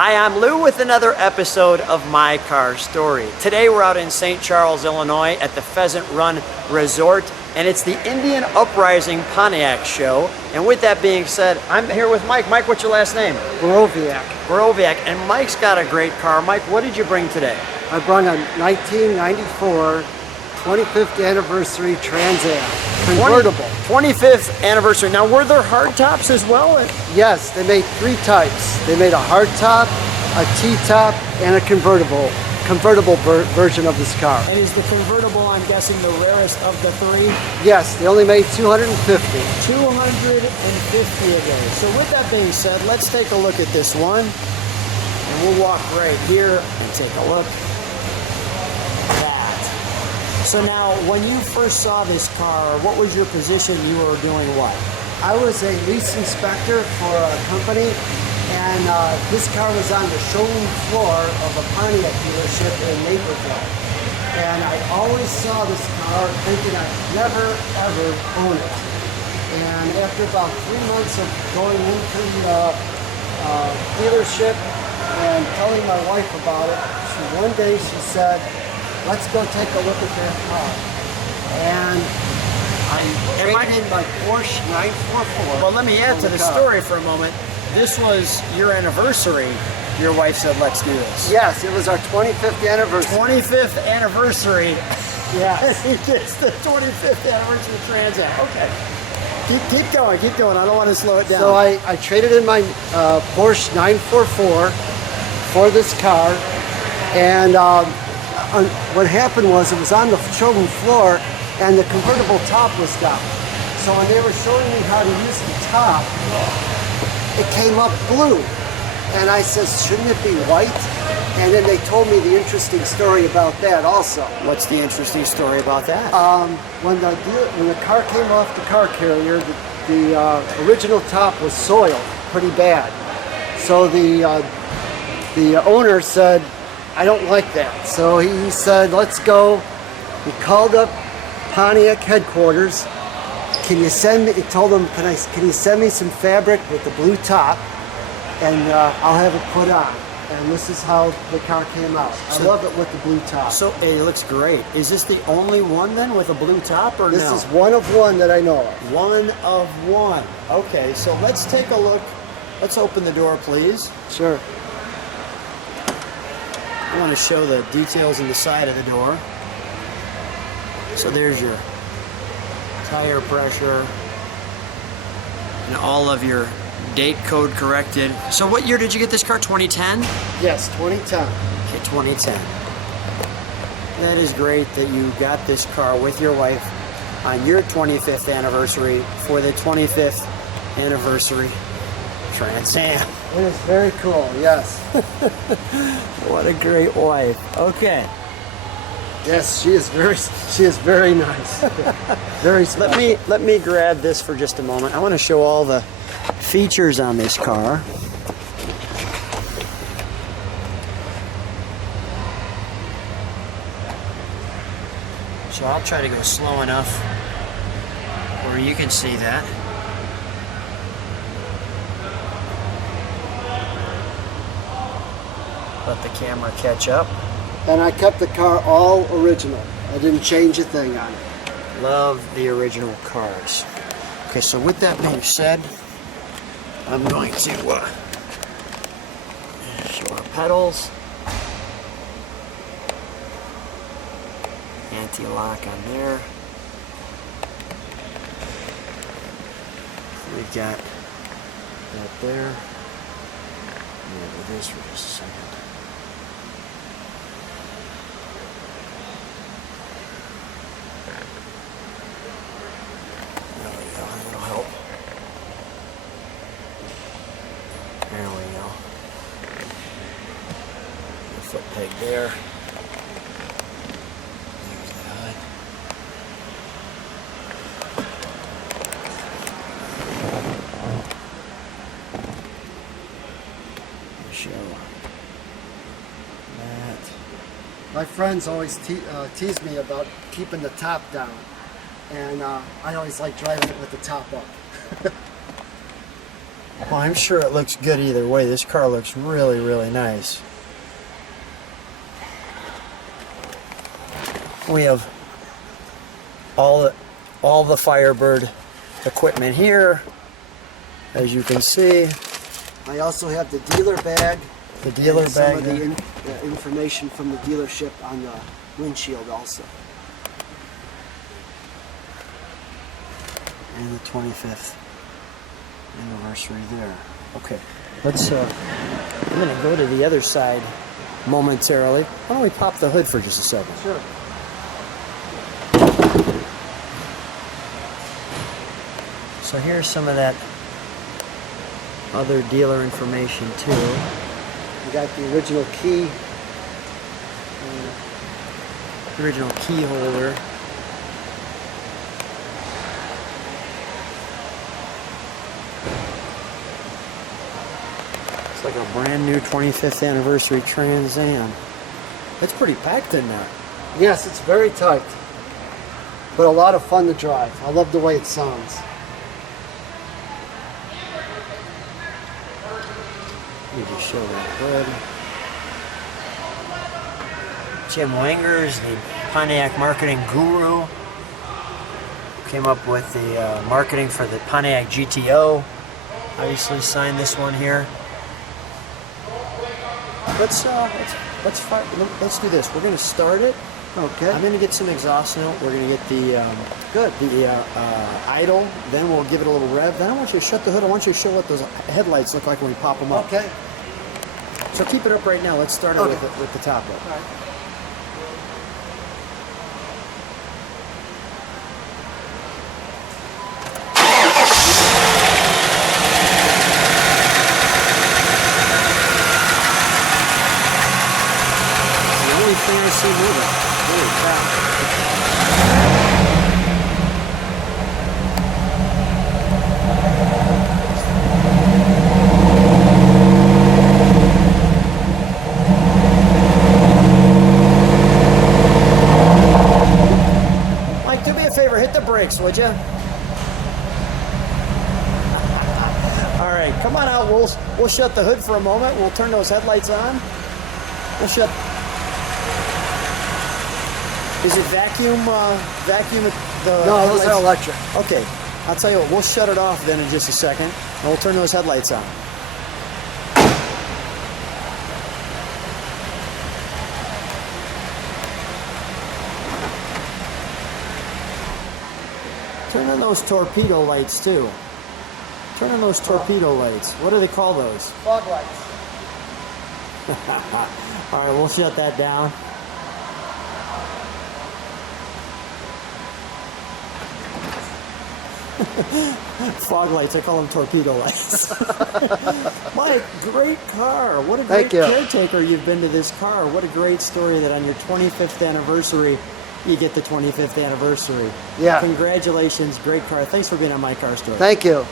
Hi, I'm Lou with another episode of My Car Story. Today we're out in St. Charles, Illinois at the Pheasant Run Resort, and it's the Indian Uprising Pontiac show. And with that being said, I'm here with Mike. Mike, what's your last name? Borowiak. Borowiak. And Mike's got a great car. Mike, what did you bring today? I brought a 1994 25th anniversary Trans Am convertible. 25th anniversary. Now, were there hard tops as well? Yes, they made three types. They made a hard top, a T-top, and a convertible version of this car. And is the convertible, I'm guessing, the rarest of the three? Yes, they only made 250. 250 a day. So with that being said, let's take a look at this one. And we'll walk right here and take a look. So now, when you first saw this car, what was your position? You were doing what? I was a lease inspector for a company, and this car was on the showroom floor of a Pontiac dealership in Naperville. And I always saw this car thinking I'd never, ever own it. And after about 3 months of going into the dealership and telling my wife about it, one day she said, let's go take a look at that car. And I traded in my Porsche 944. Well, let me add to the story for a moment. This was your anniversary. Your wife said, let's do this. Yes, it was our 25th anniversary. 25th anniversary. Yes. It's the 25th anniversary Trans Am. Okay. Keep going, keep going. I don't want to slow it down. So I traded in my Porsche 944 for this car. And what happened was it was on the showroom floor and the convertible top was down. So when they were showing me how to use the top, it came up blue. And I said, shouldn't it be white? And then they told me the interesting story about that also. What's the interesting story about that? When the car came off the car carrier, the original top was soiled pretty bad. So the owner said, I don't like that. So he said, let's go. He called up Pontiac headquarters. Can you send me, he told them, can you send me some fabric with the blue top and I'll have it put on. And this is how the car came out. I love it with the blue top. So it looks great. Is this the only one then with a blue top or no? This is one of one that I know of. One of one. Okay, so let's take a look. Let's open the door, please. Sure. I want to show the details in the side of the door. So there's your tire pressure and all of your date code corrected. So what year did you get this car? 2010? Yes, 2010. Okay, 2010. That is great that you got this car with your wife on your 25th anniversary for the 25th anniversary Trans Am. It is very cool, yes. What a great wife. Okay. Yes, she is very nice. Very special. Let me grab this for just a moment. I want to show all the features on this car. So I'll try to go slow enough where you can see that. Let the camera catch up. And I kept the car all original. I didn't change a thing on it. Love the original cars. Okay, so with that being said, I'm going to show our pedals. Anti-lock on there. We've got that there. We'll do this for just a second. There we go, that'll help. There we go. The foot peg there. There's the hood. Show that. My friends always tease me about keeping the top down, and I always like driving it with the top up. Well, I'm sure it looks good either way. This car looks really, really nice. We have all the Firebird equipment here, as you can see. I also have the dealer bag. The dealer and bag. Some of the information from the dealership on the windshield also. And the 25th anniversary there. Okay, let's. I'm going to go to the other side momentarily. Why don't we pop the hood for just a second? Sure. So here's some of that other dealer information too. You got the original key. Original key holder. It's like a brand new 25th anniversary Trans Am. It's pretty packed in there. Yes, it's very tight, but a lot of fun to drive. I love the way it sounds. Let me just show that hood. Jim Wangers, the Pontiac marketing guru, came up with the marketing for the Pontiac GTO. Obviously signed this one here. Let's do this. We're going to start it. Okay. I'm going to get some exhaust note. We're going to get the idle. Then we'll give it a little rev. Then I want you to shut the hood. I want you to show what those headlights look like when we pop them up. Okay. So keep it up right now. Let's start it with the top up. All right. Thing I see moving. Holy crap. Mike, do me a favor, hit the brakes, would you? All right, come on out. We'll shut the hood for a moment. We'll turn those headlights on. We'll shut. Is it vacuum the No, headlights? those are electric. Okay, I'll tell you what, we'll shut it off then in just a second, and we'll turn those headlights on. Turn on those torpedo lights too. Turn on those torpedo lights. What do they call those? Fog lights. All right, we'll shut that down. Fog lights, I call them torpedo lights. Mike, great car. What a great caretaker you've been to this car. What a great story that on your 25th anniversary, you get the 25th anniversary. Yeah. Congratulations, great car. Thanks for being on My Car Story. Thank you.